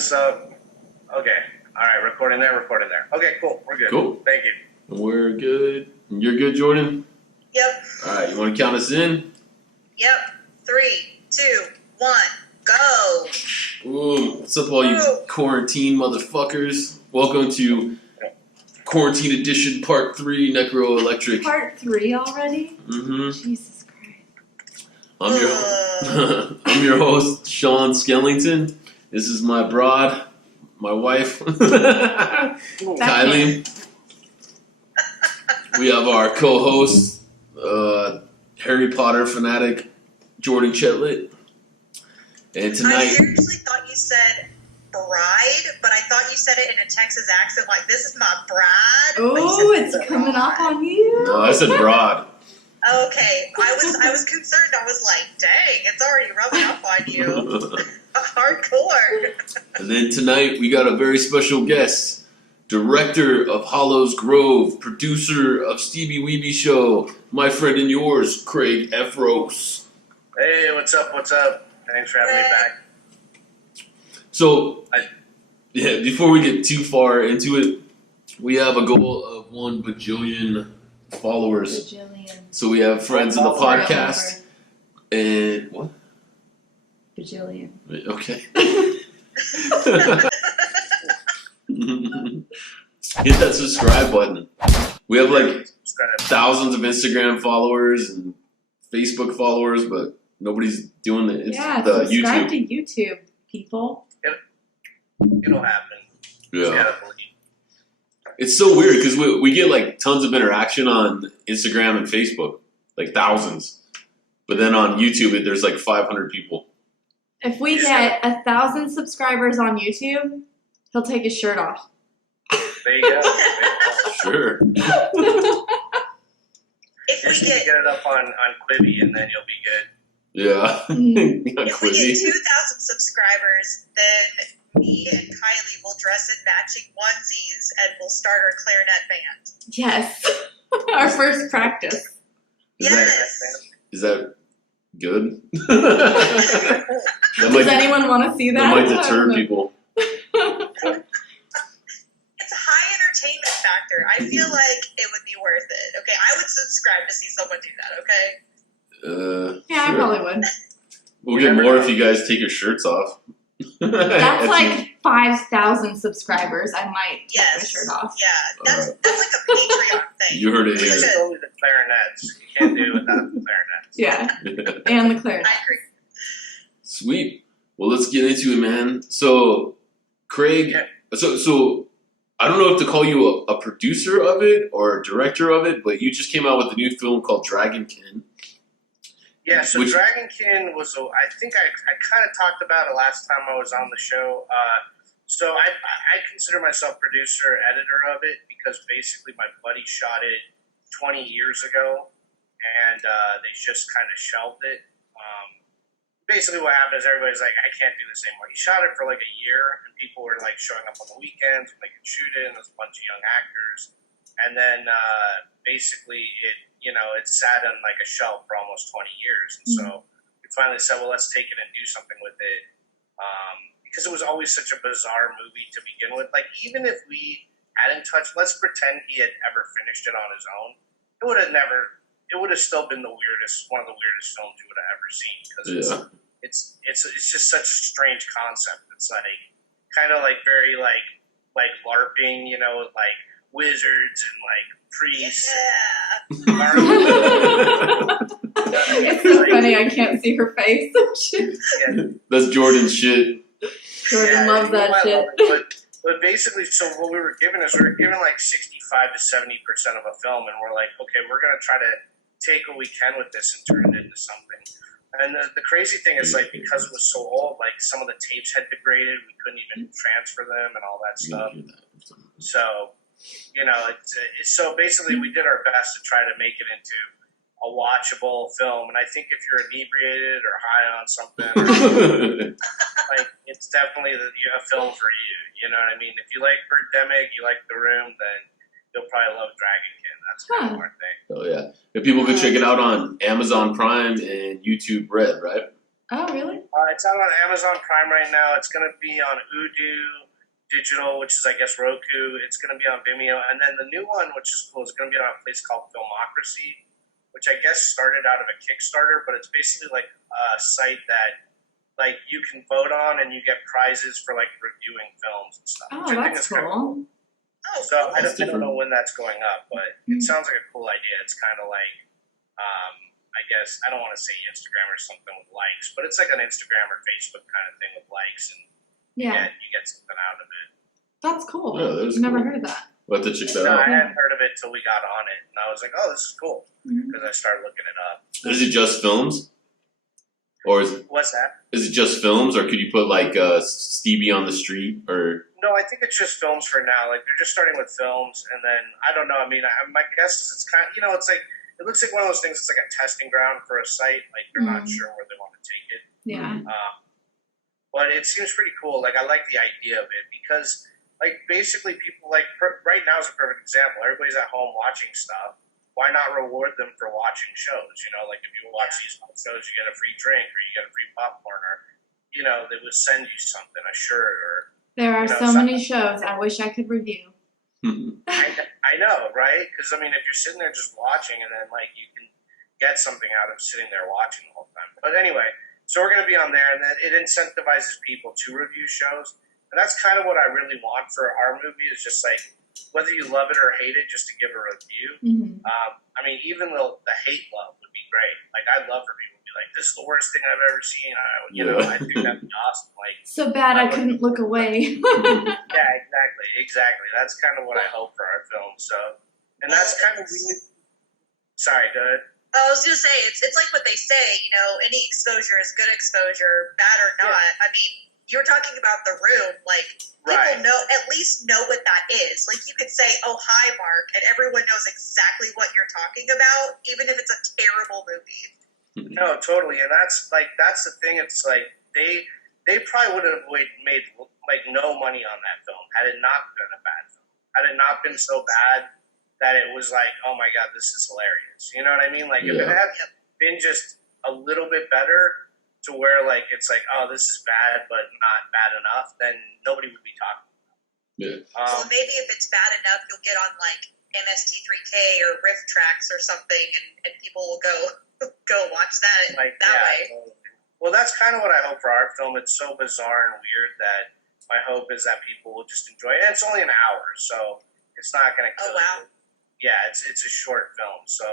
this up. Okay. All right. Recording there. Okay, cool. We're good. Cool. Thank you. We're good. You're good, Jordan? Yep. All right. You want to count us in? Yep. 3, 2, 1, go. Ooh, what's up, all you quarantine motherfuckers? Welcome to Quarantine Edition Part 3, Necro Electric. Part 3 already? Mm-hmm. Jesus Christ. I'm your host, Sean Skellington. This is my broad, my wife, Kylie. We have our co-host, Harry Potter fanatic, Jordan Chetelat. And tonight, I seriously thought you said bride, but I thought you said it in a Texas accent, like, this is my bride. Oh, it's coming up on you. no, I said broad. Okay, I was concerned. I was like, dang, it's already rubbing up on you. Hardcore. And then tonight, we got a very special guest. Director of Hallows Grove, producer of Steebee Weebee Show, my friend and yours, Craig Efros. Hey, what's up? Thanks for having me back. So, before we get too far into it, we have a goal of 1 bajillion followers. Bajillion. So we have friends in the podcast. And, what? Bajillion. Okay. Hit that subscribe button. We have like thousands of Instagram followers and Facebook followers, but nobody's doing the subscribe YouTube. to YouTube, people. It'll happen. Yeah. It's so weird because we get like tons of interaction on Instagram and Facebook, like thousands. But then on YouTube, there's like 500 people. If we get 1,000 subscribers on YouTube, he'll take his shirt off. There you go. Sure. Just need to get it up on Quibi, and then you'll be good. Yeah. If we get 2,000 subscribers, then me and Kylie will dress in matching onesies and we'll start our clarinet band. Yes. Our first practice. Is that good? Does anyone want to see that? That might deter people. It's a high entertainment factor. I feel like it would be worth it. Okay, I would subscribe to see someone do that, okay? Yeah, sure. I probably would. We'll get more if you guys take your shirts off. That's like 5,000 subscribers. I might take my shirt off. Yeah, that's like a Patreon thing. You heard it here. It's only the clarinets. You can't do it without the clarinets. Yeah, and the clarinet. I agree. Sweet. Well, let's get into it, man. So, Craig, so I don't know if to call you a producer of it or a director of it, but you just came out with a new film called Dragonkin. Yeah, so Dragonkin was, I think I kind of talked about it last time I was on the show. So I consider myself producer, editor of it, because basically my buddy shot it 20 years ago, and they just kind of shelved it. Basically what happened is everybody's like, I can't do this anymore. He shot it for like a year, and people were like showing up on the weekends when they could shoot it, and there's a bunch of young actors. And then basically it sat on like a shelf for almost 20 years. And so we finally said, well, let's take it and do something with it. Because it was always such a bizarre movie to begin with. Like, even if we hadn't touched, let's pretend he had ever finished it on his own, it would have still been one of the weirdest films you would have ever seen. Because it's just such a strange concept. It's like, kind of like very like LARPing, like wizards and like priests. Yeah. It's so funny, I can't see her face. That's Jordan's shit. Jordan loves that shit. But basically, so what we were given like 65 to 70% of a film, and we're like, okay, we're gonna try to take what we can with this and turn it into something. And the crazy thing is, like, because it was so old, like, some of the tapes had degraded, we couldn't even transfer them and all that stuff. So, so basically we did our best to try to make it into a watchable film. And I think if you're inebriated or high on something, like, it's definitely a film for you. You know what I mean? If you like Birdemic, you like The Room, then you'll probably love Dragonkin. That's kind of our thing. Oh, yeah. If people could check it out on Amazon Prime and YouTube Red, right? Oh, really? It's out on Amazon Prime right now. It's going to be on Udo Digital, which is, I guess, Roku. It's going to be on Vimeo. And then the new one, which is cool, is going to be on a place called Filmocracy, which I guess started out of a Kickstarter, but it's basically like a site that like you can vote on and you get prizes for like reviewing films and stuff. Oh, that's cool. Oh, So I don't know when that's going up, but it sounds like a cool idea. It's kind of like, I guess, I don't want to say Instagram or something with likes, but it's like an Instagram or Facebook kind of thing with likes, and you get something out of it. That's cool. Yeah, I've never heard of that. We'll have to check that No, out. I hadn't heard of it till we got on it, and I was like, oh, this is cool, because I started looking it up. Is it just films? Or What's that? is it just films, or could you put like Steebee on the street, or? No, I think it's just films for now. Like they're just starting with films, and then I don't know. I mean, my guess is it's kind of, it's like it looks like one of those things. It's like a testing ground for a site. Like they're not sure where they want to take it. Yeah. But it seems pretty cool. Like I like the idea of it because, like, basically people like right now is a perfect example. Everybody's at home watching stuff. Why not reward them for watching shows? Like if you watch these shows, you get a free drink or you get a free popcorn, or they would send you something, a shirt, or. There are so many shows I wish I could review. I know, right? Because I mean, if you're sitting there just watching, and then like you can get something out of sitting there watching the whole time. But anyway, so we're going to be on there, and it incentivizes people to review shows, and that's kind of what I really want for our movie. Is just like whether you love it or hate it, just to give a review. I mean, even the hate love would be great. Like I'd love for people to be like, "This is the worst thing I've ever seen." I think that'd be awesome. Like so bad I couldn't look away. Yeah, exactly. That's kind of what I hope for our film. So, and that's kind of sorry, go ahead. I was going to say, it's like what they say, any exposure is good exposure, bad or not. Yeah. I mean, you're talking about The Room, like, people at least know what that is. Like, you could say, oh, hi, Mark, and everyone knows exactly what you're talking about, even if it's a terrible movie. No, totally, and that's the thing. It's like, they probably would have made, like, no money on that film had it not been a bad film. Had it not been so bad that it was like, oh my God, this is hilarious. You know what I mean? Like, if it had been just a little bit better to where, like, it's like, oh, this is bad, but not bad enough, then nobody would be talking about it. Yeah. So maybe if it's bad enough, you'll get on, like, MST3K or Riff Tracks or something, and people will go watch that way. Totally. Well, that's kind of what I hope for our film. It's so bizarre and weird that my hope is that people will just enjoy it. And it's only an hour, so it's not going to kill you. Yeah, it's a short film. So,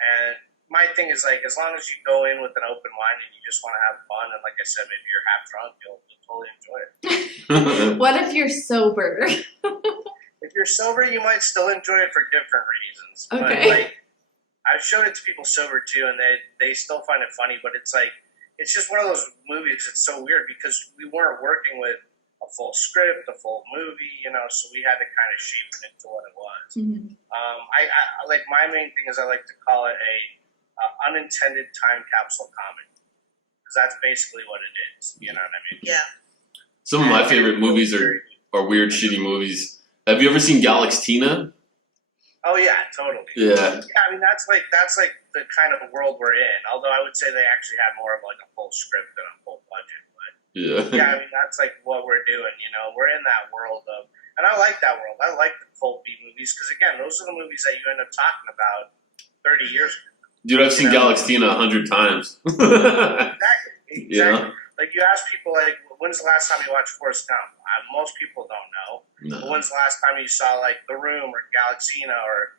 and my thing is, like, as long as you go in with an open mind and you just want to have fun, and like I said, maybe you're half drunk, you'll totally enjoy it. What if you're sober? If you're sober, you might still enjoy it for different reasons. Okay. But, like, I've showed it to people sober too, and they still find it funny. But it's like, it's just one of those movies. It's so weird because we weren't working with a full script, a full movie, so we had to kind of shape it into what it was. I like, my main thing is I like to call it a unintended time capsule comedy, because that's basically what it is. You know what I mean? Yeah. Some of my favorite movies are weird, shitty movies. Have you ever seen Galaxtina? Oh yeah, totally. Yeah. I mean, that's like the kind of world we're in. Although I would say they actually had more of like a full script and a full budget. Yeah, I mean, that's like what we're doing, We're in that world of, and I like that world. I like the cult B movies because, again, those are the movies that you end up talking about 30 years ago. Dude, I've seen Galaxtina 100 times. Exactly. Yeah. Like, you ask people, like, when's the last time you watched Forrest Gump? Most people don't know. No. But when's the last time you saw, like, The Room or Galaxina or,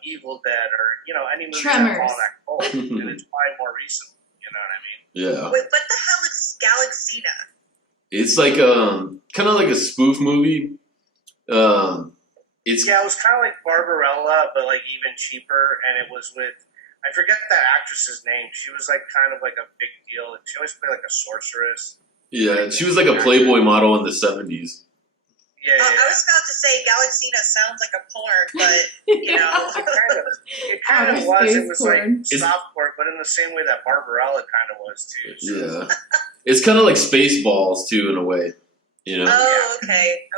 Evil Dead or, any movie that fall in that cult? And it's probably more recent. You know what I mean? Yeah. Wait, what the hell is Galaxina? It's like kind of like a spoof movie. It was kind of like Barbarella, but like even cheaper, and it was with, I forget that actress's name. She was like kind of like a big deal. She always played like a sorceress. Yeah, she was like a Playboy model in the 70s. Yeah. I was about to say Galaxina sounds like a porn, but it kind of was. It was like softcore, but in the same way that Barbarella kind of was too. So. Yeah, it's kind of like Spaceballs too, in a way. Oh, okay.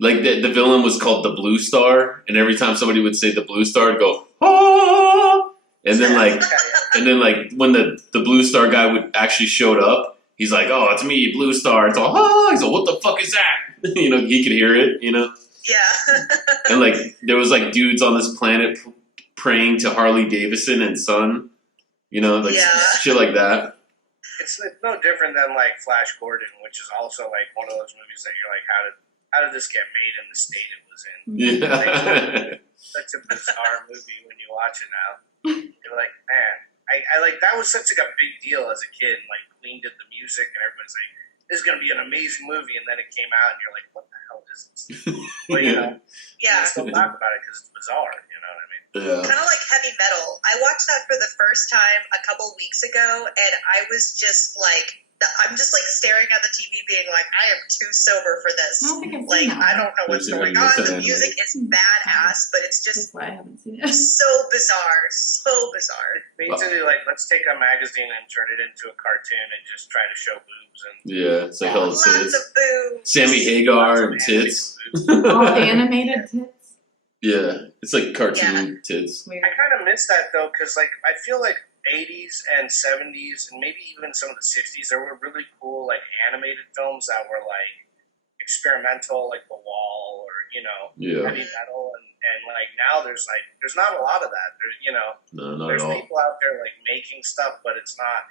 Like the villain was called the Blue Star, and every time somebody would say the Blue Star, it'd go, ah! And then when the Blue Star guy would actually showed up, he's like, "Oh, it's me, Blue Star." It's all, "Oh," he's like, "What the fuck is that?" He could hear it. Yeah. And there was dudes on this planet praying to Harley Davidson and Son. Shit like that. It's no different than Flash Gordon, which is also one of those movies that you're like, how did this get made in the state it was in? Yeah. Such a bizarre movie when you watch it now. You're like, man, I that was such a big deal as a kid. Queen did the music, and everybody's like, this is gonna be an amazing movie, and then it came out, and you're like, what the hell is this? But you still talk about it because it's bizarre. You know what I mean? Yeah. Kind of like heavy metal. I watched that for the first time a couple weeks ago, and I was just I'm just staring at the TV, being like, I am too sober for this. I don't think I've seen that. I don't know what's going on. The music is badass, but it's just That's why I haven't seen it. so bizarre, so bizarre. Basically, let's take a magazine and turn it into a cartoon and just try to show boobs and it's like hell lots tits. of boobs. Sammy Hagar and tits. All animated tits. Yeah, it's like cartoon tits. Weird. I kind of miss that though, because I feel like 80s and 70s and maybe even some of the 60s, there were really cool animated films that were experimental, like The Wall or heavy metal, and now there's not a lot of that. No, not there's at all. people out there making stuff, but it's not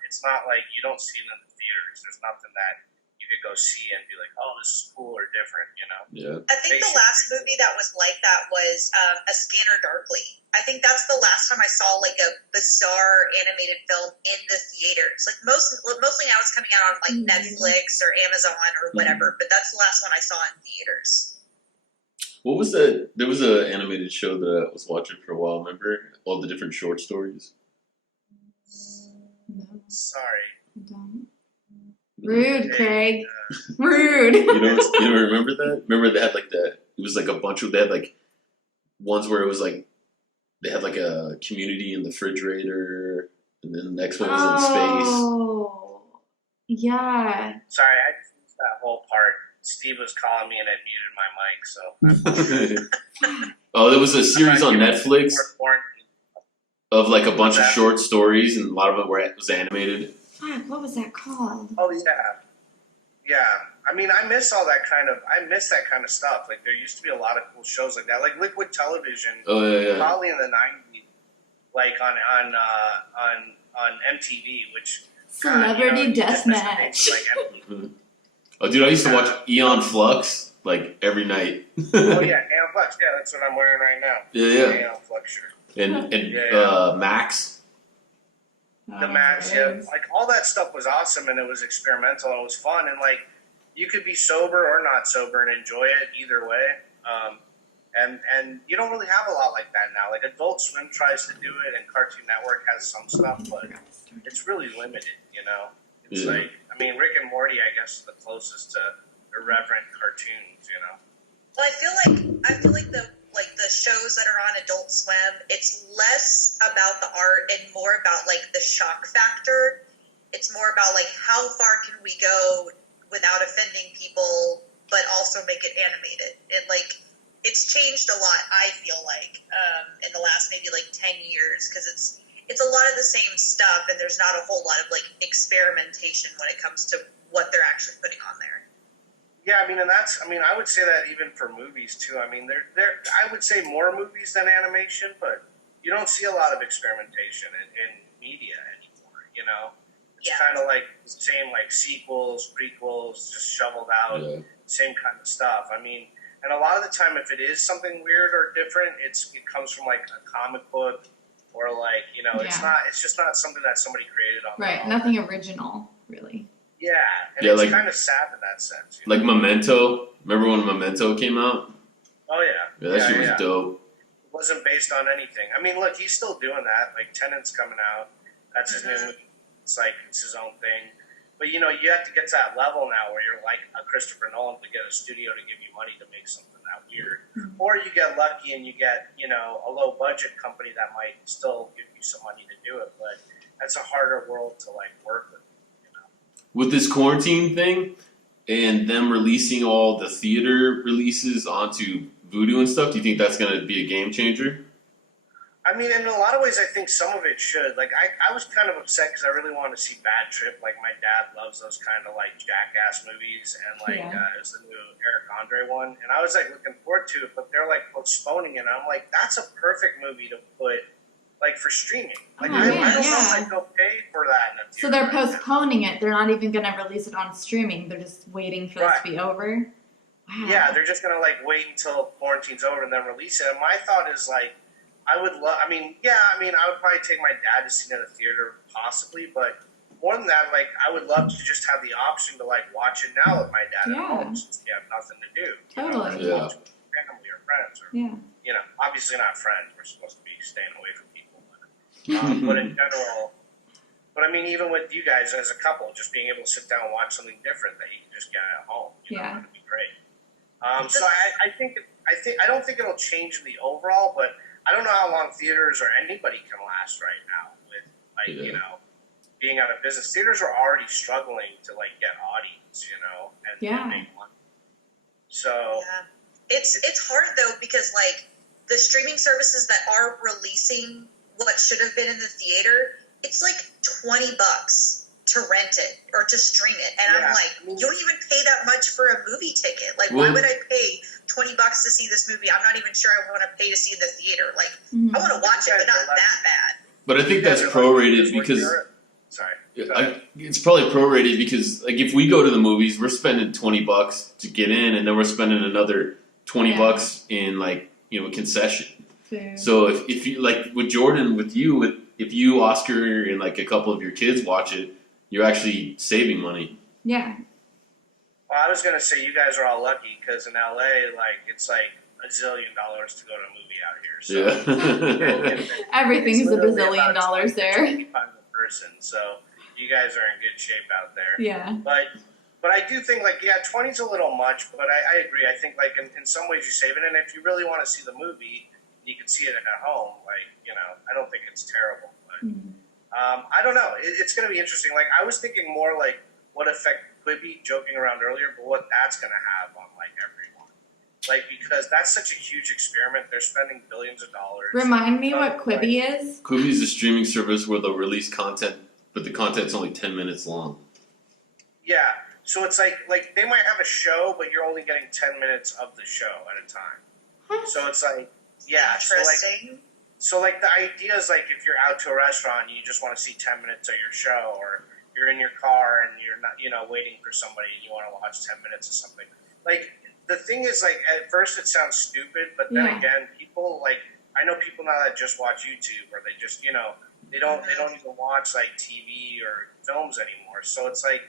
you don't see it in the theaters. There's nothing that you could go see and be like, oh, this is cool or different. Yeah. I think the last movie that was like that was A Scanner Darkly. I think that's the last time I saw a bizarre animated film in the theaters. Mostly now it's coming out on Netflix or Amazon or whatever, but that's the last one I saw in theaters. What was that? There was an animated show that I was watching for a while. Remember all the different short stories? No, Sorry. I don't. Rude, Craig. Rude. You don't remember that? Remember they had it was a bunch of, they had ones where it was they had a community in the refrigerator, and then the next one was in space. Oh, yeah. Sorry, I just missed that whole part. Steve was calling me and I muted my mic, so. Oh, there was a series on Netflix of a bunch of short stories, and a lot of it was animated. Fuck, what was that called? Oh yeah. I mean, I miss that kind of stuff. There used to be a lot of cool shows like that, Liquid Television. Oh yeah. Probably in the '90s, on MTV, which Celebrity Deathmatch. Oh, dude, I used to watch Eon Flux every night. Oh yeah, Eon Flux. Yeah, that's what I'm wearing right now. Yeah. Eon Flux shirt. And Max. The Max, all that stuff was awesome, and it was experimental, and it was fun, and you could be sober or not sober and enjoy it either way. And you don't really have a lot like that now. Adult Swim tries to do it, and Cartoon Network has some stuff, but it's really limited. It's Rick and Morty, I guess, is the closest to irreverent cartoons. Well, I feel like the shows that are on Adult Swim, it's less about the art and more about the shock factor. It's more about how far can we go without offending people, but also make it animated. It's changed a lot. I feel in the last maybe 10 years, because it's a lot of the same stuff, and there's not a whole lot of experimentation when it comes to what they're actually putting on there. Yeah, I would say that even for movies too. I would say more movies than animation, but you don't see a lot of experimentation in media anymore. It's kind of the same sequels, prequels, just shoveled out, same kind of stuff. And a lot of the time, if it is something weird or different, it comes from a comic book or it's just not something that somebody created on their own. Nothing original, really. Yeah, and it's kind of sad in that sense. Memento. Remember when Memento came out? Oh yeah. Yeah, that shit was dope. It wasn't based on anything. Look, he's still doing that. Tenant's coming out. That's his new movie. It's his own thing. But you have to get to that level now where you're like a Christopher Nolan to get a studio to give you money to make something that weird. Mm-hmm. Or you get lucky and you get, a low budget company that might still give you some money to do it. But that's a harder world to work with. With this quarantine thing and them releasing all the theater releases onto Vudu and stuff, do you think that's going to be a game changer? I mean, in a lot of ways, I think some of it should. Like, I was kind of upset because I really wanted to see Bad Trip. Like, my dad loves those kind of, like, jackass movies. And, like, it was the new Eric Andre one. And I was, like, looking forward to it. But they're, like, postponing it. And I'm like, that's a perfect movie to put, like, for streaming. Like, I don't know if I'd go pay for that in a theater. So they're postponing it. They're not even going to release it on streaming. They're just waiting for this to be over. Wow. Yeah, they're just going to, like, wait until quarantine's over and then release it. And my thought is, like, I would I would probably take my dad to see it in a theater, possibly, but more than that, like, I would love to just have the option to, like, watch it now with my dad at home since we have nothing to do. Totally. Watch with family or friends. Or, you know, obviously not friends. We're supposed to be staying away from people. But in general, but I mean, even with you guys as a couple, just being able to sit down and watch something different that you can just get at home, you know, that'd be great. So I don't think it'll change the overall, but I don't know how long theaters or anybody can last right now with, like, you know, being out of business. Theaters are already struggling to, like, get audience, you know, and make money. So it's hard though because, like, the streaming services that are releasing what should have been in the theater, it's like $20 to rent it or to stream it, and I'm like, you don't even pay that much for a movie ticket. Like, why would I pay $20 to see this movie? I'm not even sure I want to pay to see in the theater. Like, I want to watch it, but not that bad. But I think that's prorated because it's probably prorated because, like, if we go to the movies, we're spending $20 to get in, and then we're spending another $20 in, like, you know, concession. So if you, like, with Jordan, with you, if you, Oscar, and, like, a couple of your kids watch it, you're actually saving money. Yeah. Well, I was going to say you guys are all lucky because in LA, like, it's like $1 zillion to go to a movie out here. So everything's a bazillion dollars there. Person, so you guys are in good shape out there. Yeah. But I do think, like, 20's a little much, but I agree. I think, like, in some ways you save it, and if you really want to see the movie, you can see it at home. Like, you know, I don't think it's terrible. But I don't know. It's going to be interesting. Like, I was thinking more like what effect Quibi, joking around earlier, but what that's going to have on, like, everyone. Like, because that's such a huge experiment. They're spending billions of dollars. Remind me what Quibi is. Quibi is a streaming service where they'll release content, but the content's only 10 minutes long. Yeah. So it's like they might have a show, but you're only getting 10 minutes of the show at a time. So it's like, interesting. So the idea is, like, if you're out to a restaurant and you just want to see 10 minutes of your show, or you're in your car and you're not, you know, waiting for somebody and you want to watch 10 minutes of something. Like, the thing is, like, at first it sounds stupid, but then again, people, like, I know people now that just watch YouTube, or they just, you know, they don't even watch, like, TV or films anymore. So it's like,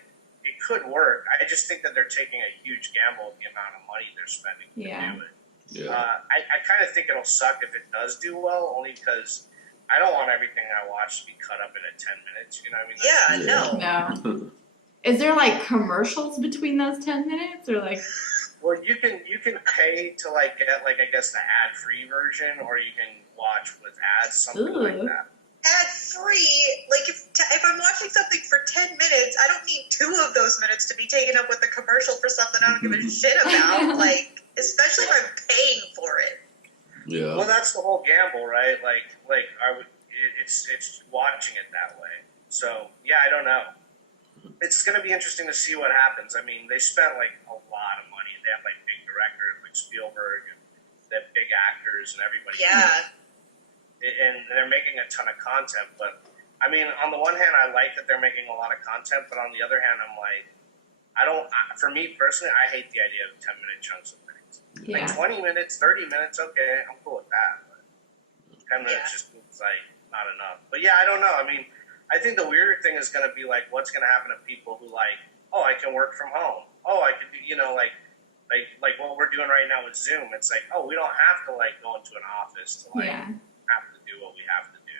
it could work. I just think that they're taking a huge gamble with the amount of money they're spending to do it. Yeah. I kind of think it'll suck if it does do well, only because I don't want everything I watch to be cut up into 10 minutes. You know what I mean? No. Is there, like, commercials between those 10 minutes, or, like? Well, you can pay to, like, get, like, I guess the ad-free version, or you can watch with ads, something like that. Ad-free, like, if I'm watching something for 10 minutes, I don't need 2 of those minutes to be taken up with a commercial for something I don't give a shit about. Like, especially if I'm paying for it. Yeah. Well, that's the whole gamble, right? It's watching it that way. So yeah, I don't know. It's going to be interesting to see what happens. I mean, they spent, like, a lot of money. They have, like, big directors like Spielberg, and they have big actors and everybody. Yeah. And they're making a ton of content, but I mean, on the one hand, I like that they're making a lot of content, but on the other hand, I'm like, for me personally, I hate the idea of 10-minute chunks of things. Yeah. Like 20 minutes, 30 minutes, okay, I'm cool with that, but 10 minutes just seems like not enough. But yeah, I don't know. I mean, I think the weirder thing is going to be, like, what's going to happen to people who, like, oh, I can work from home. Oh, I could do, you know, like what we're doing right now with Zoom. It's like, oh, we don't have to, like, go into an office to, like, have to do what we have to do.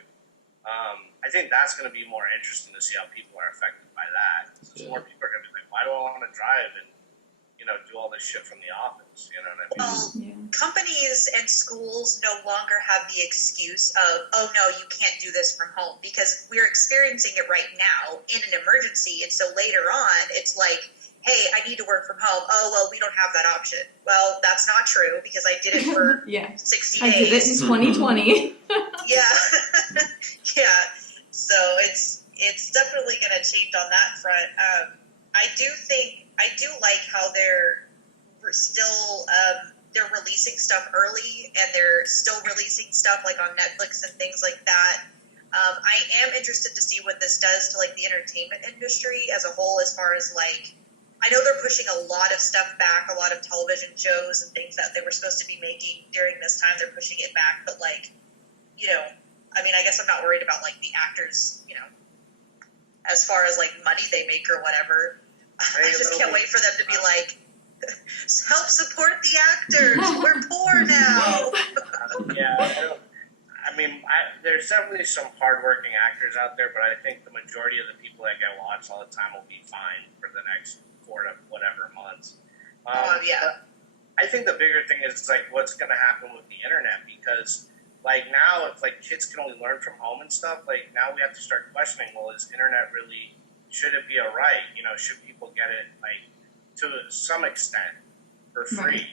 I think that's going to be more interesting to see how people are affected by that. More people are going to be like, why do I want to drive and, you know, do all this shit from the office? You know what I mean? Well, companies and schools no longer have the excuse of, oh, no, you can't do this from home, because we're experiencing it right now in an emergency. And so later on, it's like, hey, I need to work from home. Oh, well, we don't have that option. Well, that's not true because I did it for 60 days. I did it in 2020. Yeah. Yeah. So it's definitely going to change on that front. I do like how they're still they're releasing stuff early, and they're still releasing stuff like on Netflix and things like that. I am interested to see what this does to like the entertainment industry as a whole, as far as like, I know they're pushing a lot of stuff back, a lot of television shows and things that they were supposed to be making during this time. They're pushing it back, but like, I mean, I guess I'm not worried about like the actors, as far as like money they make or whatever. I just can't wait for them to be like, help support the actors. We're poor now. Yeah. I mean, there's definitely some hardworking actors out there, but I think the majority of the people that get watched all the time will be fine for the next 4 to whatever months. Yeah. I think the bigger thing is like what's going to happen with the internet, because like now if like kids can only learn from home and stuff, like now we have to start questioning, well, is internet really, should it be a right? Should people get it like to some extent for free?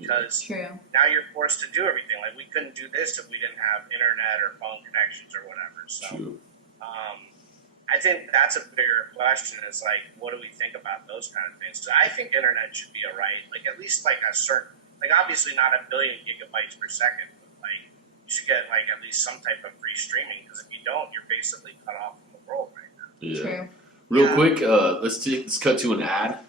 Because now you're forced to do everything. Like we couldn't do this if we didn't have internet or phone connections or whatever. So I think that's a bigger question, is like, what do we think about those kind of things? So I think internet should be a right, like at least like a certain, like obviously not 1 billion gigabytes per second, but like you should get like at least some type of free streaming, because if you don't, you're basically cut off from the world right now. Yeah. True. Real quick, let's cut to an ad.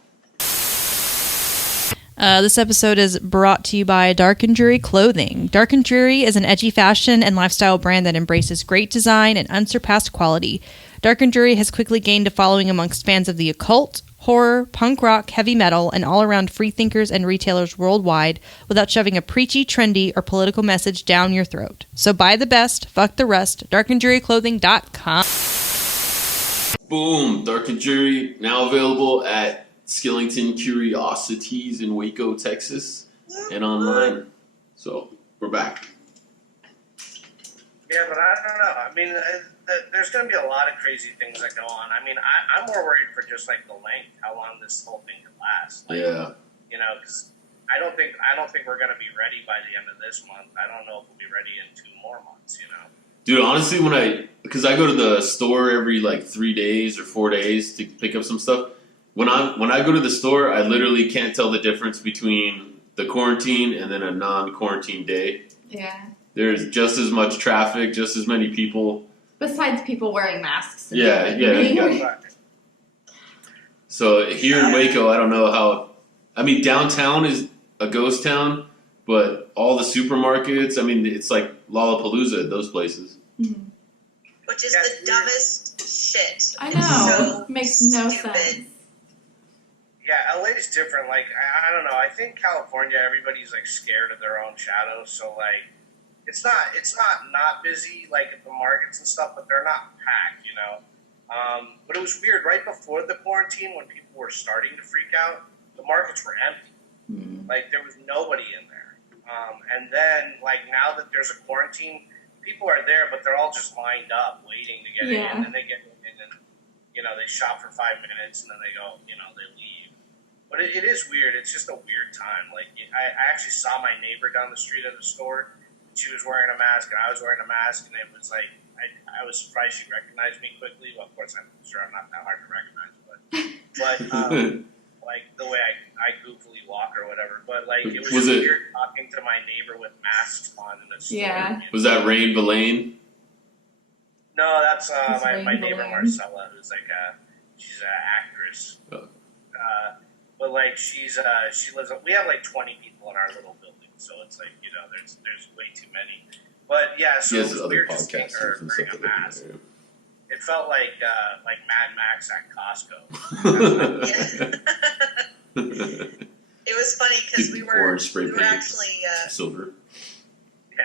This episode is brought to you by Dark and Dreary Clothing. Dark and Dreary is an edgy fashion and lifestyle brand that embraces great design and unsurpassed quality. Dark and Dreary has quickly gained a following amongst fans of the occult, horror, punk rock, heavy metal, and all-around free thinkers and retailers worldwide without shoving a preachy, trendy, or political message down your throat. So buy the best, fuck the rest, darkanddrearyclothing.com. Boom! Dark and Dreary, now available at Skellington Curiosities in Waco, Texas, and online. So, we're back. Yeah, but I don't know. I mean, there's going to be a lot of crazy things that go on. I mean, I'm more worried for just like the length, how long this whole thing could last. Like, yeah. Because I don't think we're going to be ready by the end of this month. I don't know if we'll be ready in 2 more months. Dude, honestly, because I go to the store every like 3 days or 4 days to pick up some stuff. When I go to the store, I literally can't tell the difference between the quarantine and then a non-quarantine day. Yeah. There's just as much traffic, just as many people. Besides people wearing masks. Yeah. So here in Waco, I don't know how. I mean, downtown is a ghost town, but all the supermarkets, I mean, it's like Lollapalooza at those places. Mm-hmm. Which is the dumbest shit. I know. So makes no stupid. sense. Yeah, LA's different. Like, I don't know. I think California, everybody's like scared of their own shadow. So like, it's not busy like at the markets and stuff, but they're not packed, But it was weird. Right before the quarantine, when people were starting to freak out, the markets were empty. Mm-hmm. Like there was nobody in there. And then like now that there's a quarantine, people are there, but they're all just lined up waiting to get in, and then they get in and they shop for 5 minutes and then they go, they leave. But it is weird. It's just a weird time. Like I actually saw my neighbor down the street at the store. She was wearing a mask and I was wearing a mask, and it was like I was surprised she recognized me quickly. Well, of course, I'm sure I'm not that hard to recognize, but like the way I goofily walk or whatever. But like it was weird talking to my neighbor with masks on in the store. Yeah. Was that Rain Villain? No, that's my neighbor Marcella, who's like she's an actress. Oh. But like she lives. We have like 20 people in our little building, so it's like there's way too many. But yeah, so it was weird just seeing her wearing a mask. It felt like Mad Max at Costco. It was funny because we were actually silver.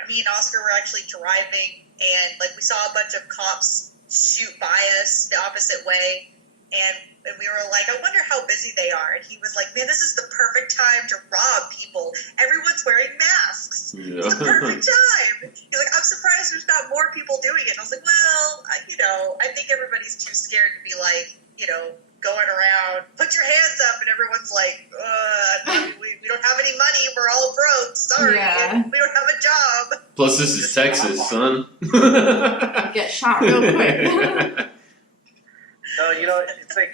Me and Oscar were actually driving, and like we saw a bunch of cops shoot by us the opposite way, and we were like, I wonder how busy they are. And he was like, man, this is the perfect time to rob people. Everyone's wearing masks. Yeah. It's the perfect time. He's like, I'm surprised there's not more people doing it. And I was like, well, I think everybody's too scared to be like, going around, put your hands up, and everyone's like, we don't have any money. We're all broke. Sorry, we don't have a job. Plus, this is Texas, son. Get shot real quick. No,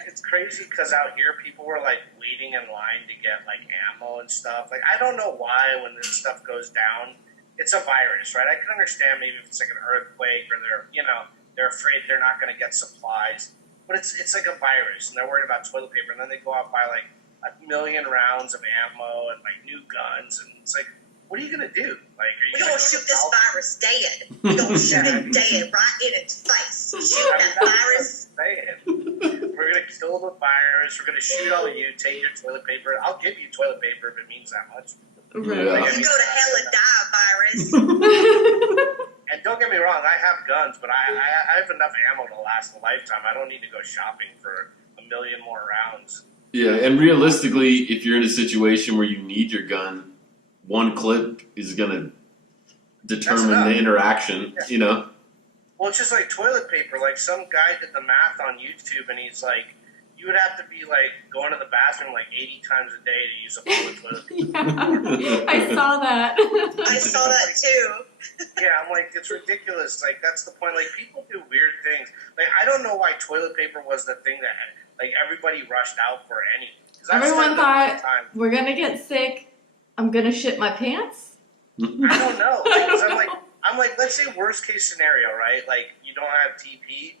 it's crazy because out here people were like waiting in line to get like ammo and stuff. Like, I don't know why when this stuff goes down, it's a virus, right? I can understand maybe if it's like an earthquake or they're afraid they're not going to get supplies, but it's like a virus and they're worried about toilet paper, and then they go out and buy like 1 million rounds of ammo and like new guns, and it's like, what are you gonna do? Like, we're gonna shoot this virus dead. We're gonna shoot it dead right in its face. Shoot that virus. We're gonna kill the virus. We're gonna shoot all of you. Take your toilet paper. I'll give you toilet paper if it means that much. Yeah. You go to hell and die, virus. And don't get me wrong, I have guns, but I have enough ammo to last a lifetime. I don't need to go shopping for 1 million more rounds. Yeah, and realistically, if you're in a situation where you need your gun, one clip is gonna determine the interaction, Well, it's just like toilet paper. Like, some guy did the math on YouTube, and he's like, you would have to be like going to the bathroom like 80 times a day to use a bowl of toilet paper. I saw that. I saw that too. Yeah, I'm like, it's ridiculous. Like, that's the point. Like, people do weird things. Like, I don't know why toilet paper was the thing that like everybody rushed out for anything. Everyone thought, we're gonna get sick. I'm gonna shit my pants. I don't know. Because I'm like, let's say worst case scenario, right? Like, you don't have TP.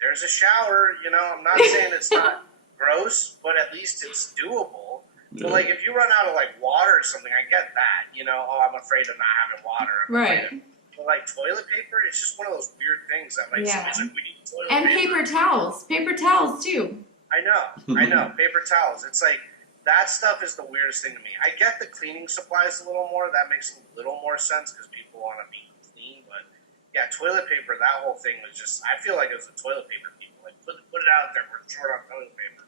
There's a shower. I'm not saying it's not gross, but at least it's doable. Yeah. But like, if you run out of like water or something, I get that. I'm afraid of not having water. Right. But like toilet paper, it's just one of those weird things that like somebody's like, we need toilet and paper. Paper towels too. I know, paper towels. It's like, that stuff is the weirdest thing to me. I get the cleaning supplies a little more. That makes a little more sense because people want to be clean. But yeah, toilet paper, that whole thing was just, I feel like it was the toilet paper people. Like, put it out there. We're short on toilet paper.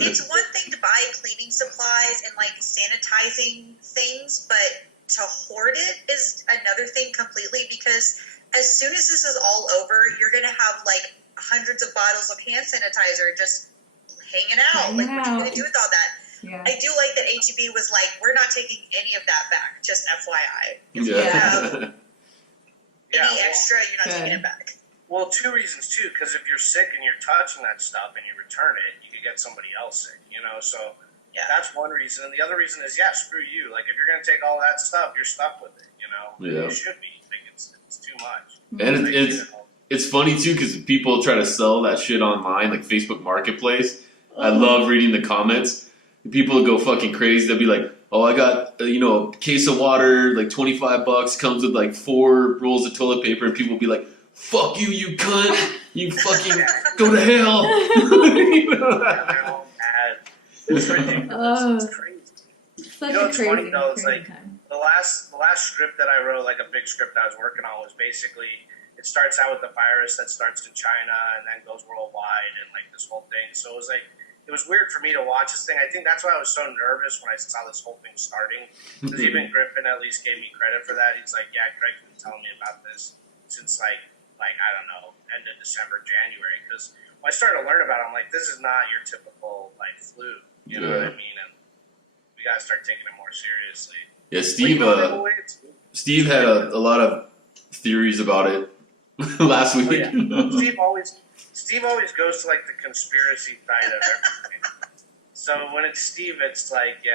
It's one thing to buy cleaning supplies and like sanitizing things, but to hoard it is another thing completely, because as soon as this is all over, you're going to have like hundreds of bottles of hand sanitizer just hanging out. What are you going to do with all that? Yeah. I do like that HEB was like, we're not taking any of that back, just FYI. If Yeah. you have any extra, you're not taking it back. Well, two reasons, too, because if you're sick and you're touching that stuff and you return it, you could get somebody else sick, So that's one reason. And the other reason is, screw you. Like, if you're going to take all that stuff, you're stuck with it, Yeah. You should be. Like, it's too much. And it's funny, too, because people try to sell that shit online, like Facebook Marketplace. I love reading the comments. People go fucking crazy. They'll be like, oh, I got, a case of water, like $25, comes with like 4 rolls of toilet paper, and people will be like, fuck you, you cunt. You fucking go to hell. They're all mad. It's ridiculous. It's crazy. Such a crazy, funny though. It's crazy like time. the last script that I wrote, like a big script I was working on, was basically, it starts out with the virus that starts in China and then goes worldwide and like this whole thing. So it was like, it was weird for me to watch this thing. I think that's why I was so nervous when I saw this whole thing starting. Because even Griffin at least gave me credit for that. He's like, yeah, Craig's been telling me about this since like I don't know, end of December, January. Because when I started to learn about it, I'm like, this is not your typical like flu. You know what I mean? And we got to start taking it more seriously. Yeah, Steve had a lot of theories about it last week. Oh, yeah. Steve always goes to like the conspiracy side of everything. So when it's Steve, it's like,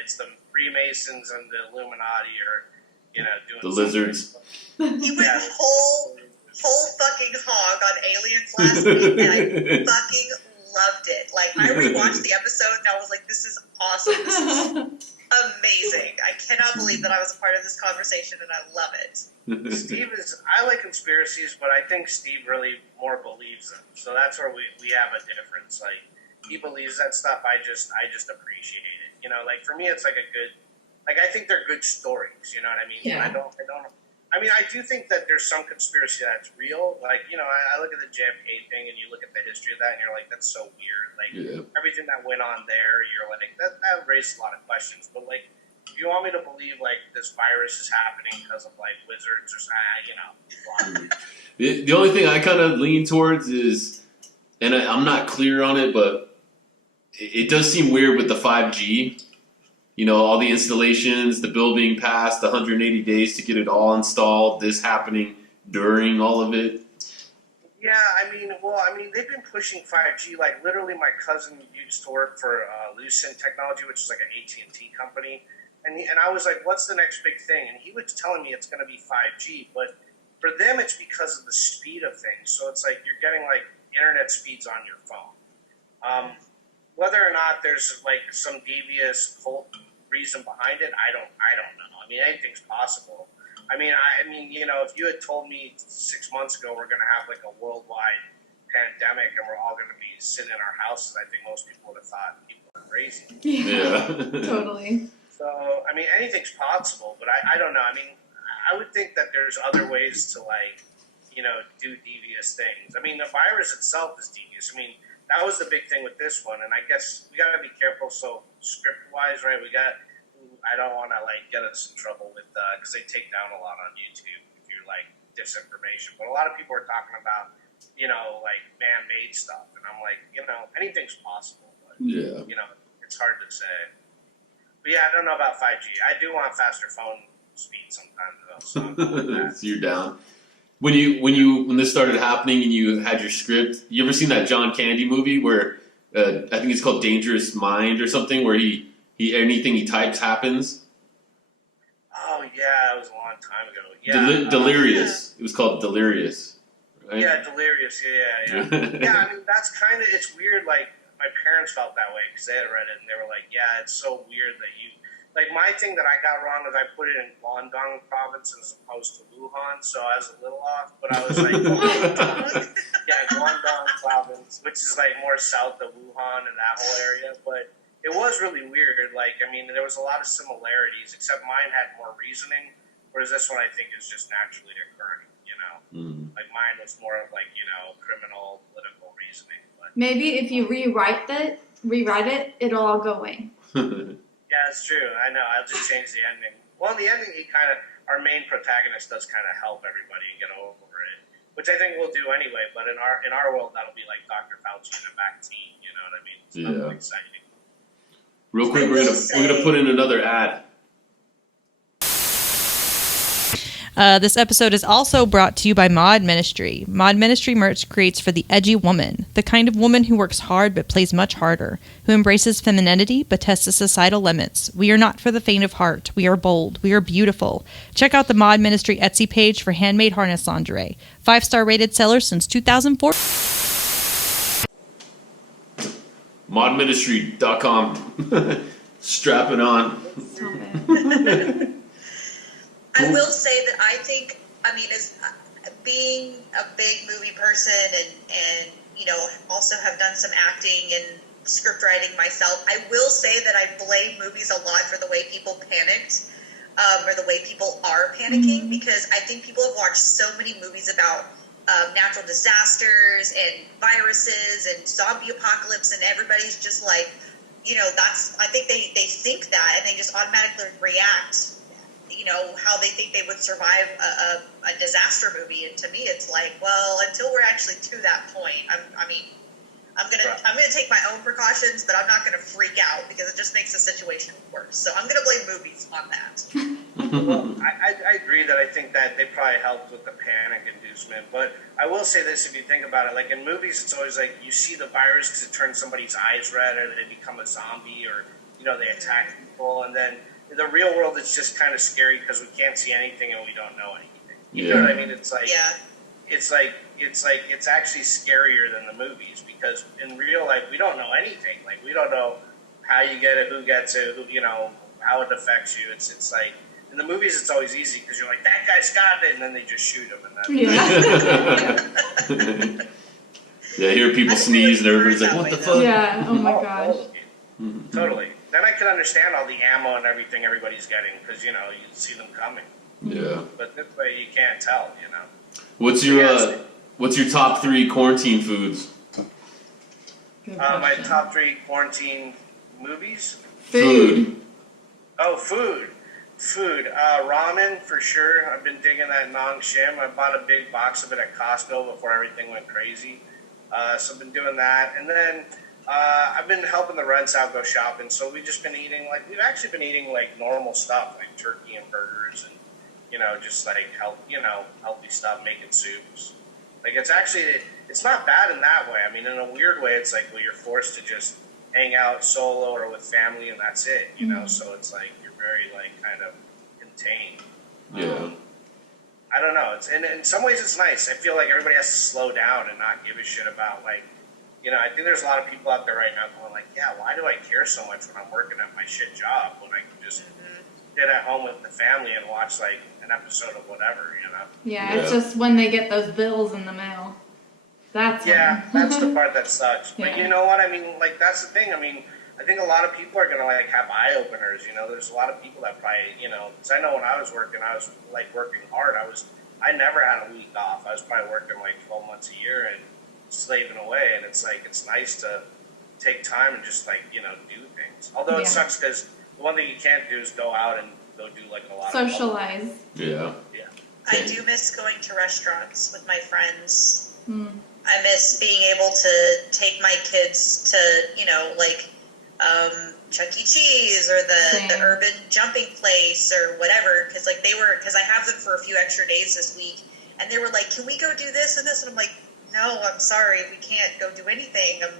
it's the Freemasons and the Illuminati, or doing the lizards. He went whole fucking hog on aliens last week, and I fucking loved it. Like, I rewatched the episode and I was like, this is awesome. This is amazing. I cannot believe that I was a part of this conversation, and I love it. I like conspiracies, but I think Steve really more believes them. So that's where we have a difference. Like, he believes that stuff. I just appreciate it. Like, for me, it's like a good, like, I think they're good stories. You know what I mean? Yeah. I mean, I do think that there's some conspiracy that's real. Like, I look at the JFK thing and you look at the history of that and you're like, that's so weird. Like, everything that went on there, you're like, that raises a lot of questions. But, like, if you want me to believe, like, this virus is happening because of, like, wizards or something, The only thing I kind of lean towards is and I'm not clear on it, but it does seem weird with the 5G. You know, all the installations, the bill being passed, the 180 days to get it all installed, this happening during all of it. Yeah, they've been pushing 5G. Like, literally, my cousin used to work for Lucent Technology, which is like an AT&T company. And I was like, what's the next big thing? And he was telling me it's going to be 5G. But for them, it's because of the speed of things. So it's like you're getting, like, internet speeds on your phone. Whether or not there's, like, some devious cult reason behind it, I don't know. I mean, anything's possible. I mean, you know, if you had told me 6 months ago we're going to have like a worldwide pandemic and we're all going to be sitting in our houses, I think most people would have thought people are crazy. Yeah. Totally. So, I mean, anything's possible, but I don't know. I mean, I would think that there's other ways to, like, you know, do devious things. I mean, the virus itself is devious. I mean, that was the big thing with this one, and I guess we got to be careful. So, script-wise, right, I don't want to, like, get us in trouble with, because they take down a lot on YouTube if you're, like, disinformation. But a lot of people are talking about, you know, like, man-made stuff. And I'm like, you know, anything's possible. But, yeah. You know, it's hard to say. But, yeah, I don't know about 5G. I do want faster phone speed sometimes, though. So, I'm cool with that. So you're down. When this started happening and you had your script, you ever seen that John Candy movie where I think it's called Dangerous Mind or something, where he anything he types happens? Oh yeah, it was a long time ago. Yeah, Delirious. It was called Delirious. Right? Yeah, Delirious. Yeah. Yeah, I mean that's kind of it's weird. Like my parents felt that way because they had read it and they were like, "Yeah, it's so weird that you." Like, my thing that I got wrong is I put it in Guangdong province as opposed to Wuhan, so I was a little off, but I was like, Guangdong? Yeah, Guangdong province, which is, like, more south of Wuhan and that whole area, but it was really weird. Like, I mean, there was a lot of similarities, except mine had more reasoning, whereas this one I think is just naturally occurring, you know? Like, mine was more of, like, you know, criminal, political reasoning. But maybe if you rewrite it, it'll all go away. yeah, it's true. I know. I'll just change the ending. Well, in the ending, our main protagonist does kind of help everybody and get over it, which I think we'll do anyway. But in our world, that'll be like Dr. Fauci and a vaccine. You know what I mean? It's nothing exciting. Real quick, we're gonna put in another ad. This episode is also brought to you by Mod Ministry. Mod Ministry merch creates for the edgy woman, the kind of woman who works hard but plays much harder, who embraces femininity but tests the societal limits. We are not for the faint of heart. We are bold. We are beautiful. Check out the Mod Ministry Etsy page for handmade harness lingerie. 5-star rated seller since 2004. Modministry.com. Strap it on. I will say that I think, as being a big movie person and you know, also have done some acting and script writing myself, I will say that I blame movies a lot for the way people panicked, or the way people are panicking, because I think people have watched so many movies about natural disasters and viruses and zombie apocalypse, and everybody's just like, you know, I think they think that, and they just automatically react, you know, how they think they would survive a disaster movie. And to me, it's like, well, until we're actually to that point, I'm gonna take my own precautions, but I'm not gonna freak out because it just makes the situation worse. So I'm gonna blame movies on that. Well, I agree that I think that they probably helped with the panic inducement, but I will say this: if you think about it, like in movies, it's always like you see the virus to turn somebody's eyes red, or they become a zombie, or you know, they attack people, and then in the real world, it's just kind of scary because we can't see anything and we don't know anything. You know what I mean? It's like, it's actually scarier than the movies, because in real life we don't know anything. Like, we don't know how you get it, who gets it, who, you know, how it affects you. It's like in the movies it's always easy because you're like, that guy's got it, and then they just shoot him. And then I hear people sneeze and everybody's like, what the fuck? Yeah. Oh my gosh. Totally. Then I can understand all the ammo and everything everybody's getting because, you know, you see them coming. Yeah. But this way you can't tell, you know. What's your top 3 quarantine foods? My top 3 quarantine movies? Food. Oh, food. Ramen for sure. I've been digging that Nong Shim. I bought a big box of it at Costco before everything went crazy. So I've been doing that, and then I've been helping the rents out go shopping. So we've just been eating we've actually been eating normal stuff like turkey and burgers and just healthy stuff, making soups. It's not bad in that way. I mean, in a weird way, it's you're forced to just hang out solo or with family, and that's it. So it's you're very kind of contained. Yeah. I don't know. It's in some ways it's nice. I feel like everybody has to slow down and not give a shit about I think there's a lot of people out there right now going yeah, why do I care so much when I'm working at my shit job when I can just sit at home with the family and watch an episode of whatever, Yeah, it's just when they get those bills in the mail. That's that's the part that sucks. But Yeah. you know what I mean? That's the thing. I mean, I think a lot of people are gonna have eye openers. There's a lot of people that probably because I know when I was working working hard. I never had a week off. I was probably working 12 months a year and slaving away. And it's it's nice to take time and just do things. Although it sucks because the one thing you can't do is go out and go do a lot socialize. of Yeah. I do miss going to restaurants with my friends. Mm. I miss being able to take my kids to, Chuck E. Cheese or the urban jumping place or whatever. Because I have them for a few extra days this week. And they were like, can we go do this and this? And I'm like, no, I'm sorry. We can't go do anything. And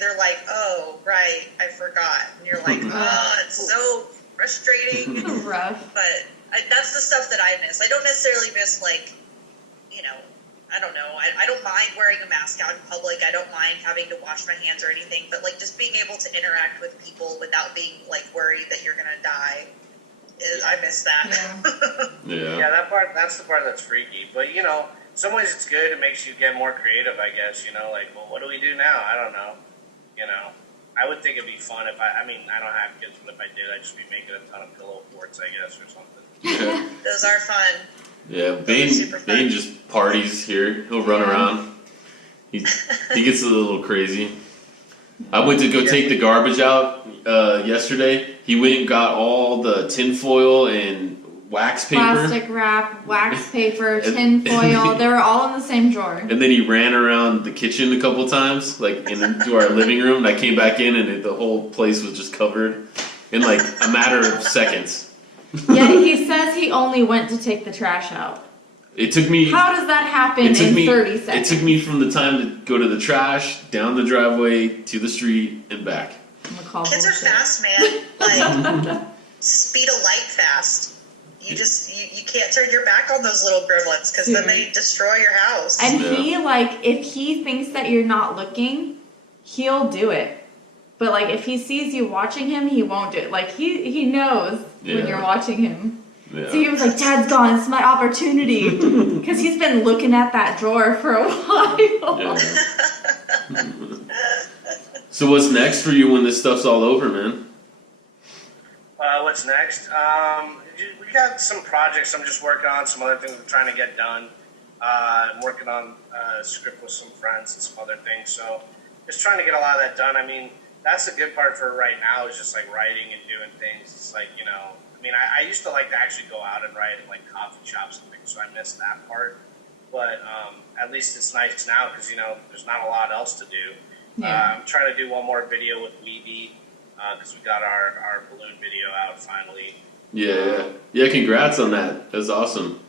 they're like, oh, right, I forgot. And you're like, oh, it's so frustrating. Rough. But that's the stuff that I miss. I don't necessarily miss, I don't know. I don't mind wearing a mask out in public. I don't mind having to wash my hands or anything. But, just being able to interact with people without being, worried that you're going to die, I miss that. Yeah. Yeah, that's the part that's freaky. But, in some ways it's good. It makes you get more creative, I guess. Well, what do we do now? I don't know. I would think it'd be fun if I don't have kids, but if I did, I'd just be making a ton of pillow forts, I guess, or something. Yeah. Those are fun. Yeah, Bane just parties here. He'll run around. He gets a little crazy. I went to go take the garbage out yesterday. He went and got all the tinfoil and wax paper. Plastic wrap, wax paper, tin foil. They were all in the same drawer. And then he ran around the kitchen a couple times, into our living room. And I came back in and the whole place was just covered in a matter of seconds. Yeah, he says he only went to take the trash out. It took me. How does that happen in 30 seconds? It took me from the time to go to the trash, down the driveway, to the street, and back. Kids are fast, man. Speed of light fast. You can't turn your back on those little gremlins because then they destroy your house. And he if he thinks that you're not looking, he'll do it. But if he sees you watching him, he won't do it. He knows when you're watching him. Yeah. So he was like, Dad's gone, it's my opportunity. Because he's been looking at that drawer for a while. Yeah. So what's next for you when this stuff's all over, man? What's next? We got some projects I'm just working on, some other things I'm trying to get done. I'm working on a script with some friends and some other things. So just trying to get a lot of that done. I mean, that's the good part for right now is just writing and doing things. It's I used to like to actually go out and write in coffee shops and things, so I miss that part. But at least it's nice now because there's not a lot else to do. Yeah. I'm trying to do one more video with Weebee because we got our balloon video out finally. Yeah. Congrats on that. That's awesome.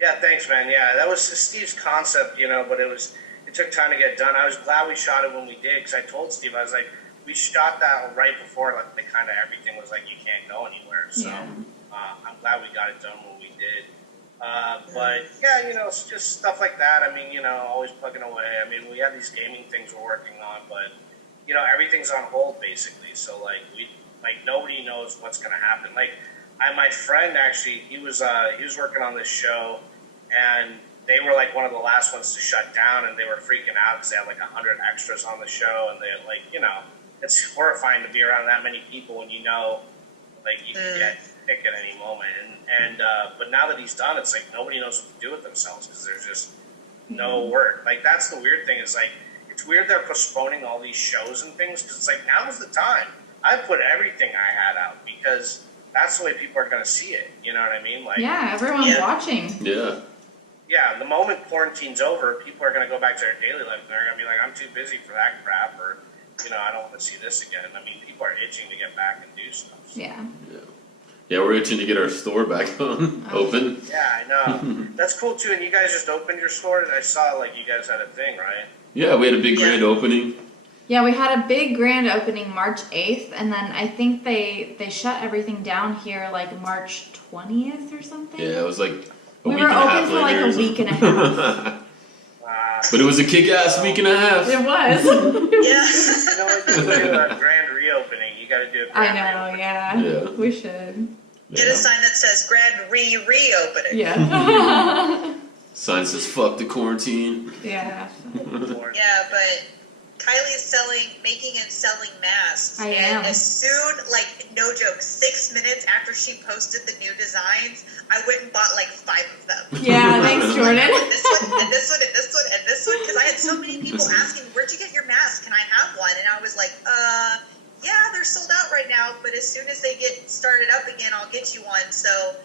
Yeah, thanks, man. Yeah, that was Steve's concept, but it took time to get done. I was glad we shot it when we did because I told Steve, I was like, we shot that right before kind of everything was you can't go anywhere. So I'm glad we got it done when we did. But yeah, it's just stuff like that. I mean, always plugging away. I mean, we have these gaming things we're working on, but everything's on hold basically. So nobody knows what's going to happen. My friend actually, he was working on this show, and they were one of the last ones to shut down, and they were freaking out because they had 100 extras on the show, and they it's horrifying to be around that many people when you can get sick at any moment. And but now that he's done, it's nobody knows what to do with themselves because there's just no work. That's the weird thing is it's weird they're postponing all these shows and things because it's now's the time. I put everything I had out because that's the way people are going to see it. You know what I mean? Yeah, everyone's watching. Yeah. yeah, the moment quarantine's over, people are going to go back to their daily life, and they're going to be like, I'm too busy for that crap, or, I don't want to see this again. I mean, people are itching to get back and do stuff. So. Yeah. Yeah, we're itching to get our store back open. Yeah, I know. That's cool, too. And you guys just opened your store, and I saw, you guys had a thing, right? Yeah, we had a big grand opening. Yeah, we had a big grand opening March 8th, and then I think they shut everything down here March 20th or something. Yeah, it was a we week were and a half open later. for a week and a half. But it was a kick-ass week and a half. It was. Yeah. You do a grand reopening. You got to do a grand reopening. Yeah. We should. Get a sign that says grand reopening. Yeah. Sign says "fuck the quarantine." Yeah. Yeah, but Kylie's making and selling masks. I and am. as soon, no joke, 6 minutes after she posted the new designs, I went and bought 5 of them. Yeah, thanks, Jordan. This one, and this one, and this one, and this one, because I had so many people asking, where'd you get your mask? Can I have one? And I was like, yeah, they're sold out right now, but as soon as they get started up again, I'll get you one. So,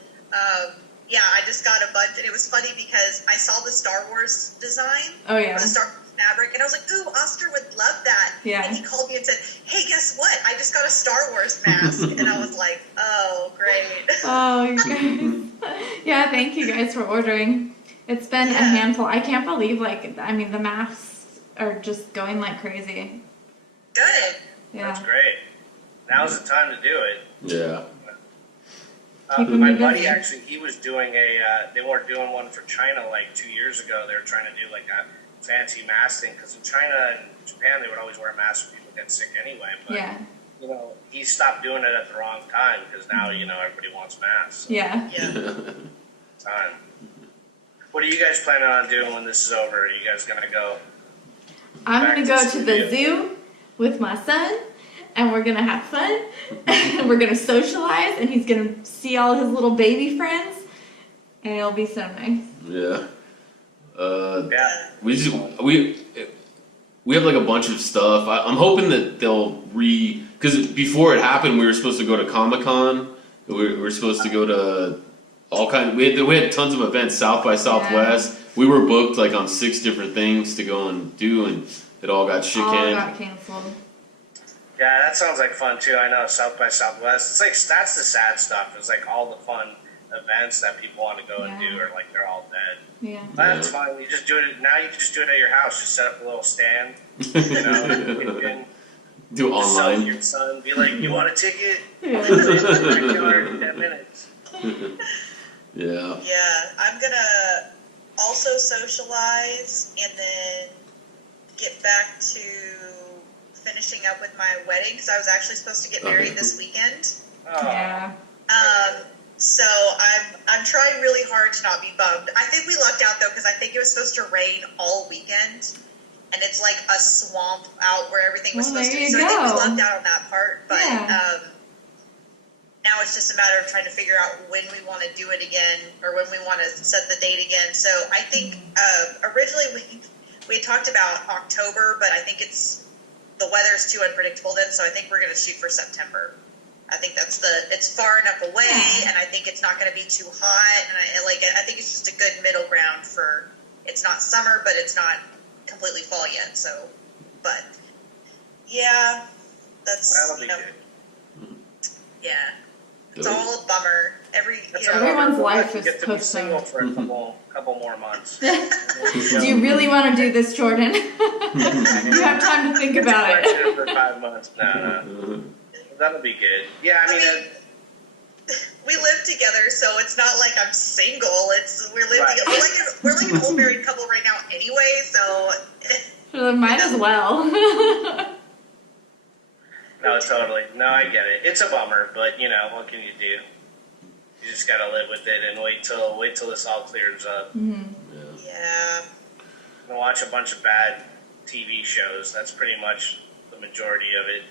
yeah, I just got a bunch, and it was funny because I saw the Star Wars design. Oh, yeah. The Star Wars fabric, and I was like, ooh, Oscar would love that. Yeah. And he called me and said, hey, guess what? I just got a Star Wars mask. And I was like, oh, great. Oh, you guys. Yeah, thank you guys for ordering. It's been a handful. I can't believe, the masks are just going like crazy. Good. Yeah. That's great. Now's the time to do it. Yeah. My buddy actually, he was doing they were doing one for China 2 years ago. They were trying to do a fancy mask thing, because in China and Japan they would always wear masks when people get sick anyway. But, he stopped doing it at the wrong time, because now, everybody wants masks. So. Yeah. Time. What are you guys planning on doing when this is over? Are you guys going to go? I'm going to go to the zoo with my son, and we're going to have fun, and we're going to socialize, and he's going to see all his little baby friends, and it'll be so nice. Yeah. Yeah. We have a bunch of stuff. I'm hoping that they'll because before it happened, we were supposed to go to Comic-Con. We were supposed to go to all kinds. We had tons of events, South by Southwest. Yeah. We were booked on 6 different things to go and do, and it all got shit canned. All got canceled. Yeah, that sounds like fun too. I know, South by Southwest. It's that's the sad stuff. It's all the fun events that people want to go and do are they're all dead. Yeah. That's fine. You just do it now. You can just do it at your house. Just set up a little stand. You can do online. Your son, be like, "You want a ticket?" Yeah. I'll play in the backyard in 10 minutes. Yeah. Yeah, I'm gonna also socialize and then get back to finishing up with my wedding, because I was actually supposed to get married this weekend. Oh. Yeah. So I'm trying really hard to not be bummed. I think we lucked out though, because I think it was supposed to rain all weekend, and it's a swamp out where everything was supposed to be. So I think we lucked out on that part. But now it's just a matter of trying to figure out when we want to do it again, or when we want to set the date again. So I think originally we had talked about October, but I think the weather's too unpredictable then. So I think we're going to shoot for September. I think it's far enough away, and I think it's not going to be too hot, and I think it's just a good middle ground for, it's not summer, but it's not completely fall yet, so, but, yeah, that'll be good. Yeah, it's all a bummer. Everyone's life is get to be single for a couple more months. Do you really want to do this, Jordan? You have time to think about it. For 5 months. No. That'll be good. Yeah, I mean we live together, so it's not like I'm single. We're living together. We're an old married couple right now anyway, so. Might as well. No, totally. No, I get it. It's a bummer, but what can you do? You just gotta live with it and wait till this all clears up. Mm-hmm. Yeah. I'm gonna watch a bunch of bad TV shows. That's pretty much the majority of it.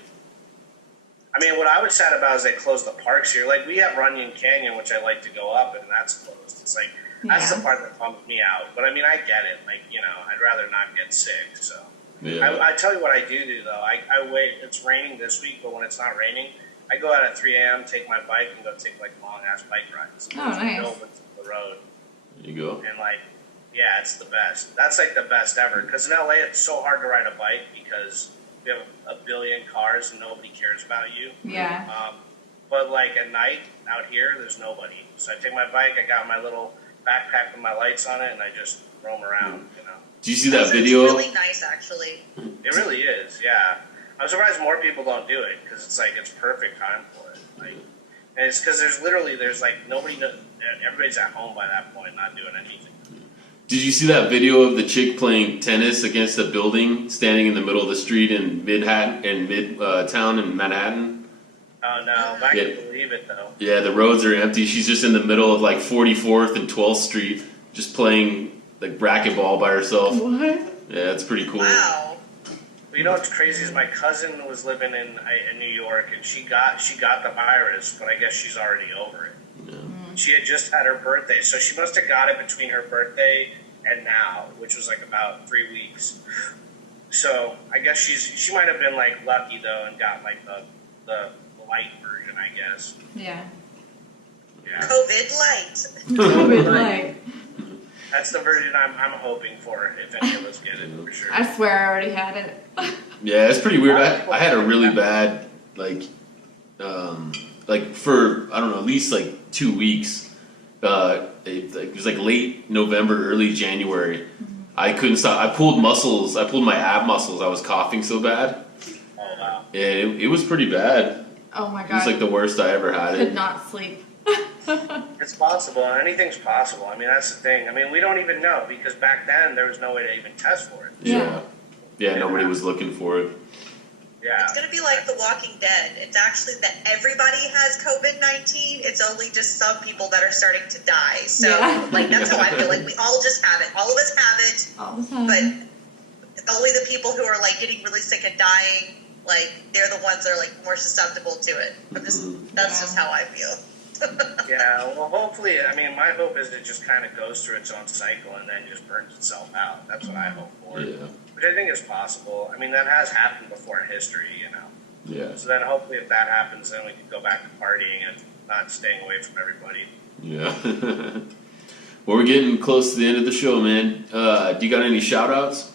I mean, what I was sad about is they closed the parks here. We have Runyon Canyon, which I like to go up, and that's closed. It's that's the part that bums me out. But I mean, I get it. I'd rather not get sick. So, I tell you what I do though. I wait. It's raining this week, but when it's not raining, I go out at 3 a.m., take my bike, and go take long ass bike rides. Oh, nice. Over the road. There you go. And Yeah, it's the best. That's like the best ever. Because in LA, it's so hard to ride a bike because we have a billion cars and nobody cares about you. Yeah. But like at night out here, there's nobody. So I take my bike, I got my little backpack with my lights on it, and I just roam around. You know. Did you see that video? It's really nice, actually. It really is. Yeah. I'm surprised more people don't do it because it's like it's perfect time for it. Like, and it's because there's like nobody. Everybody's at home by that point, not doing anything. Did you see that video of the chick playing tennis against a building, standing in the middle of the street in Midtown in Manhattan? Oh no, but I can believe it though. Yeah, the roads are empty. She's just in the middle of like 44th and 12th Street, just playing like racquetball by herself. What? Yeah, it's pretty cool. Wow. But you know what's crazy is my cousin was living in New York and she got the virus, but I guess she's already over it. Yeah. She had just had her birthday, so she must have got it between her birthday and now, which was like about 3 weeks. So I guess she might have been like lucky though and got like the light version, I guess. Yeah. Yeah. COVID light. COVID light. That's the version I'm hoping for if any of us get it for sure. I swear I already had it. Yeah, it's pretty weird. I had a really bad like for I don't know at least like 2 weeks. It was like late November, early January. Mm-hmm. I couldn't stop. I pulled my ab muscles. I was coughing so bad. Oh wow. Yeah, it was pretty bad. Oh my It was god. like the worst I ever had Could it. not sleep. It's possible. Anything's possible. I mean, that's the thing. I mean, we don't even know because back then there was no way to even test for it. Yeah, nobody was looking for it. Yeah. It's going to be like The Walking Dead. It's actually that everybody has COVID-19. It's only just some people that are starting to die. So, like, that's how I feel. Like, we all just have it. All of us have it. All the time. But only the people who are, like, getting really sick and dying, like, they're the ones that are, like, more susceptible to it. That's just how I feel. Yeah, well, hopefully, I mean, my hope is it just kind of goes through its own cycle and then just burns itself out. That's what I hope for. Yeah. Which I think is possible. I mean, that has happened before in history, you know. Yeah. So then hopefully if that happens, then we can go back to partying and not staying away from everybody. Yeah. Well, we're getting close to the end of the show, man. Do you got any shout-outs?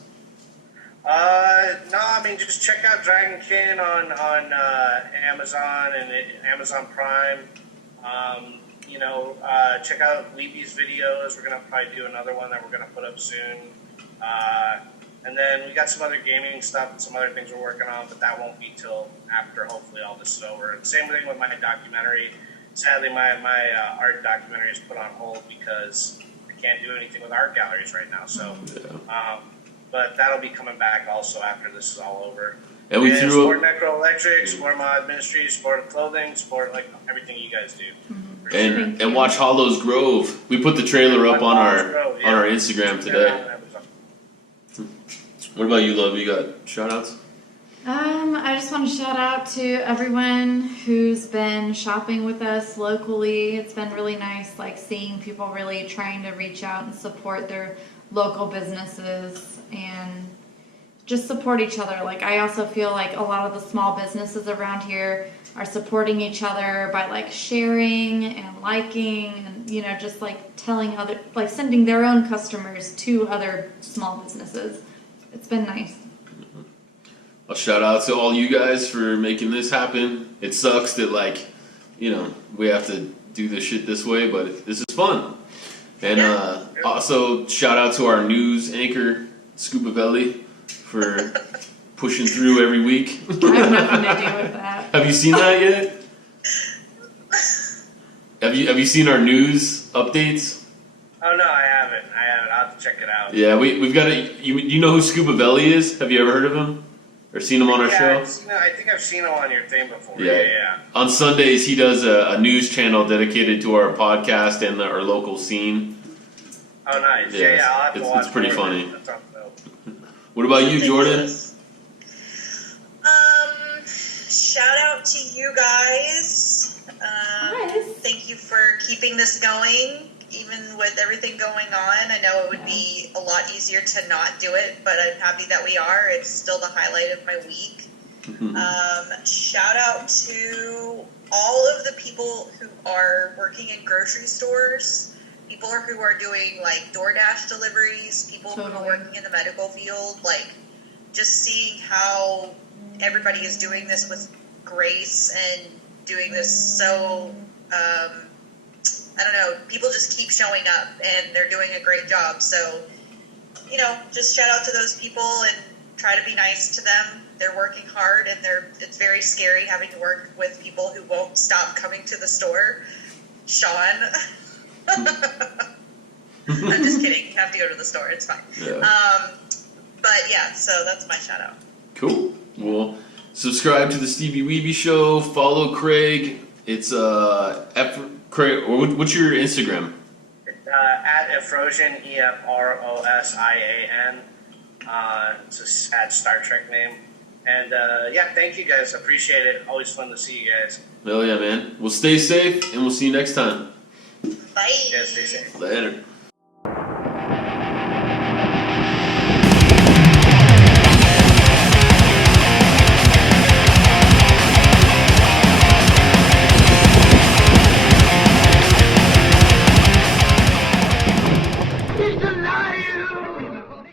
No, I mean, just check out Dragonkin on Amazon and Amazon Prime. Check out Weebee's videos. We're going to probably do another one that we're going to put up soon. And then we got some other gaming stuff and some other things we're working on, but that won't be till after hopefully all this is over. And same thing with my documentary. Sadly, my art documentary is put on hold because I can't do anything with art galleries right now. So, but that'll be coming back also after this is all over. And we threw Sport Necro Electric, Sport Mod Ministry, Sport Clothing, Sport like everything you guys do. And watch Hallows Grove. We put the trailer up on our Instagram today. What about you, Love? You got shout-outs? I just want to shout out to everyone who's been shopping with us locally. It's been really nice, like seeing people really trying to reach out and support their local businesses and just support each other. Like I also feel like a lot of the small businesses around here are supporting each other by like sharing and liking and just like telling other, like sending their own customers to other small businesses. It's been nice. A shout out to all you guys for making this happen. It sucks that we have to do this shit this way, but this is fun. And also shout out to our news anchor Scuba Belly for pushing through every week. I have nothing to do with that. Have you seen that yet? Have you seen our news updates? Oh no, I haven't. I'll have to check it out. Yeah, we've got you know who Scuba Belly is? Have you ever heard of him? Or seen him on our show? I think I've seen him on your thing before. Yeah. On Sundays, he does a news channel dedicated to our podcast and our local scene. Oh, nice. Yeah, I'll have to watch. It's pretty funny. That sounds dope. What about you, Jordan? Shout out to you guys. Thank you for keeping this going. Even with everything going on, I know it would be a lot easier to not do it, but I'm happy that we are. It's still the highlight of my week. Shout out to all of the people who are working in grocery stores people who are doing like DoorDash deliveries, people who are working in the medical field, like just seeing how everybody is doing this with grace and doing this so, I don't know, people just keep showing up and they're doing a great job. So, you know, just shout out to those people and try to be nice to them. They're working hard and it's very scary having to work with people who won't stop coming to the store. Sean. I'm just kidding. You have to go to the store. It's fine. Yeah. But yeah, so that's my shout out. Cool. Well, subscribe to the Steebee Weebee Show. Follow Craig. It's Craig. What's your Instagram? At Efrosian, EFROSIAN. It's a sad Star Trek name. And yeah, thank you guys. Appreciate it. Always fun to see you guys. Hell yeah, man. Well, stay safe, and we'll see you next time. Bye. Yeah, stay safe. Later.